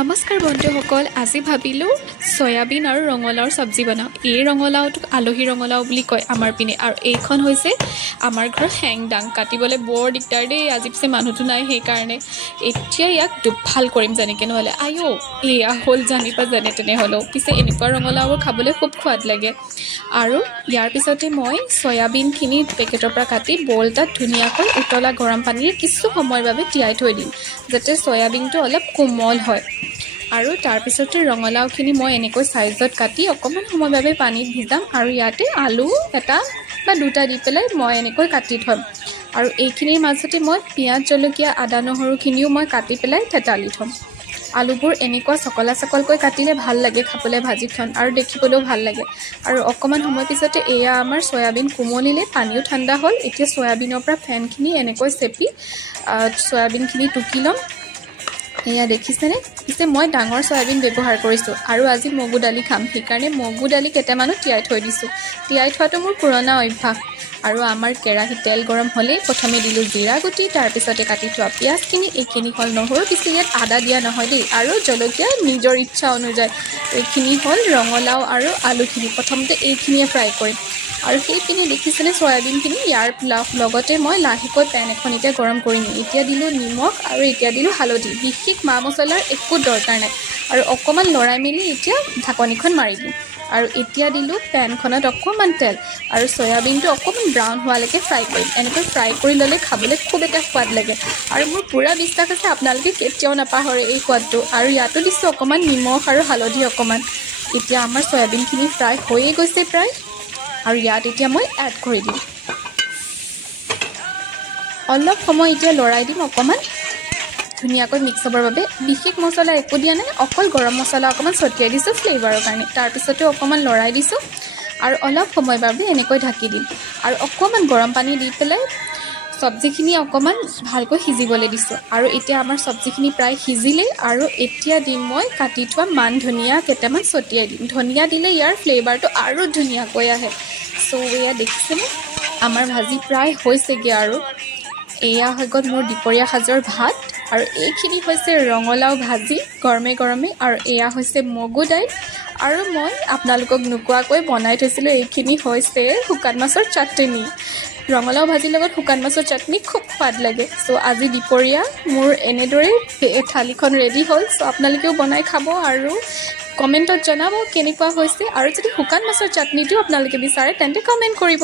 নমস্কাৰ বন্ধুসকল, আজি ভাবিলোঁ চয়াবিন আৰু ৰঙালাওৰ চব্জি বনাওঁ। এই ৰঙালাওটোক আলহী ৰঙালাও বুলি কয় আমাৰ পিনে, আৰু এইখন হৈছে আমাৰ ঘৰৰ হেংদাং। কাটিবলৈ বৰ দিগদাৰ দেই, আজি পিছে মানুহটো নাই, সেইকাৰণে এতিয়া ইয়াক দুফাল কৰিম যেনেকৈ নহ'লে। এয়া হ'ল জানিবা যেনে তেনে হ'লেও, পিছে এনেকুৱা ৰঙালাওবোৰ খাবলৈ খুব সোৱাদ লাগে। আৰু ইয়াৰ পিছতে মই চয়াবিনখিনি পেকেটৰ পৰা কাটি বল এটাত ধুনীয়াকৈ উতলা গৰম পানীৰে কিছু সময়ৰ বাবে তিয়াই থৈ দিম, যাতে চয়াবিনটো অলপ কোমল হয়। আৰু তাৰপিছতে ৰঙালাওখিনি মই এনেকৈ চাইজত কাটি অকণমান সময়ৰ বাবে পানীত ভিজাম, আৰু ইয়াতে আলু এটা বা দুটা দি পেলাই মই এনেকৈ কাটি থ'ম। আৰু এইখিনিৰ মাজতে মই পিঁয়াজ, জলকীয়া, আদা, নহৰুখিনিও মই কাটি পেলাই থেতালি থ'ম। আলুবোৰ এনেকুৱা চকলাকৈ কাটিলে ভাল লাগে খাবলৈ ভাজিখন, আৰু দেখিবলৈও ভাল লাগে। আৰু অকণমান সময় পিছতে এয়া আমাৰ চয়াবিন কোমলিলে, পানীও ঠাণ্ডা হ'ল। এতিয়া চয়াবিনৰ পৰা ফেনখিনি এনেকৈ চেপি চয়াবিনখিনি টুকি ল'ম। এয়া দেখিছেনে? পিছে মই ডাঙৰ চয়াবিন ব্যৱহাৰ কৰিছোঁ, আৰু আজি মগু দালি খাম, সেইকাৰণে মগু দালি কেইটামানো তিয়াই থৈ দিছোঁ। তিয়াই থোৱাটো মোৰ পুৰণা অভ্যাস। আৰু আমাৰ কেৰাহীত তেল গৰম হ'লেই প্ৰথমে দিলোঁ জিৰা গুটি, তাৰপিছতে কাটি থোৱা পিঁয়াজখিনি, এইখিনি হ'ল নহৰু, পিছে ইয়াত আদা দিয়া নহয় দেই, আৰু জলকীয়া নিজৰ ইচ্ছা অনুযায়ী। এইখিনি হ'ল ৰঙালাও আৰু আলুখিনি, প্ৰথমতে এইখিনিয়ে ফ্ৰাই কৰিম। আৰু সেইখিনি দেখিছেনে চয়াবিনখিনি, ইয়াৰ লগতে মই লাহেকৈ পেন এখন এতিয়া গৰম কৰিম। এতিয়া দিলোঁ নিমখ, আৰু এতিয়া দিলোঁ হালধি। বিশেষ মা মছলাৰ একো দৰকাৰ নাই। আৰু অকণমান লৰাই মেলি এতিয়া ঢাকনিখন মাৰি দিম। আৰু এতিয়া দিলোঁ পেনখনত অকণমান তেল, আৰু চয়াবিনটো অকণমান ব্ৰাউন হোৱালৈকে ফ্ৰাই কৰিম। এনেকৈ ফ্ৰাই কৰি ল'লে খাবলৈ খুব এটা সোৱাদ লাগে, আৰু মোৰ পূৰা বিশ্বাস আছে আপোনালোকে কেতিয়াও নাপাহৰে এই সোৱাদটো। আৰু ইয়াতো দিছোঁ অকণমান নিমখ আৰু হালধি অকণমান। এতিয়া আমাৰ চয়াবিনখিনি ফ্ৰাই হৈয়ে গৈছে প্ৰায়, আৰু ইয়াত এতিয়া মই এড কৰি দিম। অলপ সময় এতিয়া লৰাই দিম অকণমান ধুনীয়াকৈ মিক্স হ'বৰ বাবে। বিশেষ মছলা একো দিয়া নাই, অকল গৰম মছলা অকণমান ছটিয়াই দিছোঁ ফ্লেভাৰৰ কাৰণে। তাৰপিছতে অকণমান লৰাই দিছোঁ, আৰু অলপ সময়ৰ বাবে এনেকৈ ঢাকি দিম। আৰু অকণমান গৰম পানী দি পেলাই চব্জিখিনি অকণমান ভালকৈ সিজিবলৈ দিছোঁ। আৰু এতিয়া আমাৰ চব্জিখিনি প্ৰায় সিজিলেই, আৰু এতিয়া দিম মই কাটি থোৱা মান ধনিয়া কেইটামান ছটিয়াই দিম। ধনিয়া দিলে ইয়াৰ ফ্লেভাৰটো আৰু ধুনীয়াকৈ আহে। এয়া দেখিছেনে, আমাৰ ভাজি প্ৰায় হৈছেগৈ। আৰু এয়া হৈ গ'ল মোৰ দুপৰীয়া সাজৰ ভাত, আৰু এইখিনি হৈছে ৰঙালাও ভাজি গৰমে গৰমে, আৰু এয়া হৈছে মগু দাইল, আৰু মই আপোনালোকক নোকোৱাকৈ বনাই থৈছিলোঁ এইখিনি হৈছে শুকান মাছৰ চাটনি। ৰঙালাও ভাজিৰ লগত শুকান মাছৰ চাটনি খুব সোৱাদ লাগে। আজি দুপৰীয়া মোৰ এনেদৰেই থালিখন ৰেডি হ'ল। আপোনালোকেও বনাই খাব, আৰু কমেণ্টত জনাব কেনেকুৱা হৈছে। আৰু যদি শুকান মাছৰ চাটনিটো আপোনালোকে বিচাৰে তেন্তে কমেণ্ট কৰিব।